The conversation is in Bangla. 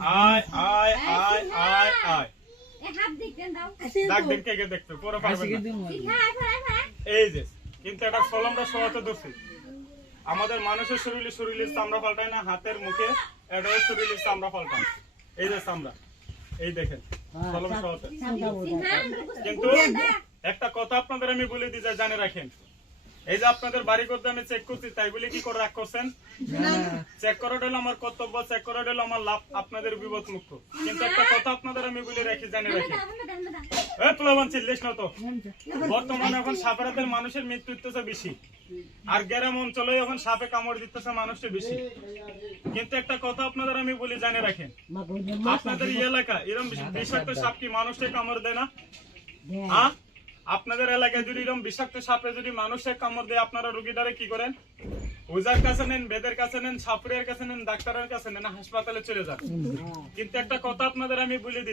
আয় আয় আয় আয় আয় ডাক দিন কে কে দেখতে পুরো পারবেন না। এই যে কিন্তু এটা ফলমটা সহজে ধরছি। আমাদের মানুষের শরীরে চামড়া পাল্টায় না, হাতের মুখে এটাও শরীরে চামড়া পাল্টায়। এই যে চামড়া, এই দেখেন ফলম সহজে। কিন্তু একটা কথা আপনাদের আমি বলে দিই, জানে রাখেন, এই যে আপনাদের বাড়ি করতে আমি চেক করছি, তাই বলে কি করে রাগ করছেন? চেক করাটা হলো আমার কর্তব্য, চেক করাটা হলো আমার লাভ, আপনাদের বিপদ মুক্ত। কিন্তু একটা কথা আপনাদের আমি বলে রাখি, জানে রাখি, বর্তমানে এখন সাপের হাতের মানুষের মৃত্যু হচ্ছে বেশি, আর গ্রাম অঞ্চলে এখন সাপে কামড় দিতেছে মানুষের বেশি। কিন্তু একটা কথা আপনাদের আমি বলি, জানে রাখেন, আপনাদের এই এলাকা এরকম বিষাক্ত সাপ কি মানুষকে কামড় দেয় না? হ্যাঁ, আপনাদের এলাকায় যদি এরকম বিষাক্ত সাপে যদি মানুষের কামড় দেয়, আপনারা রোগীটারে কি করেন? ওজার কাছে নেন, বেদের কাছে নেন, সাপুরের কাছে নেন, ডাক্তারের কাছে নেন, হাসপাতালে চলে যান। কিন্তু একটা কথা আপনাদের আমি বলে দিই,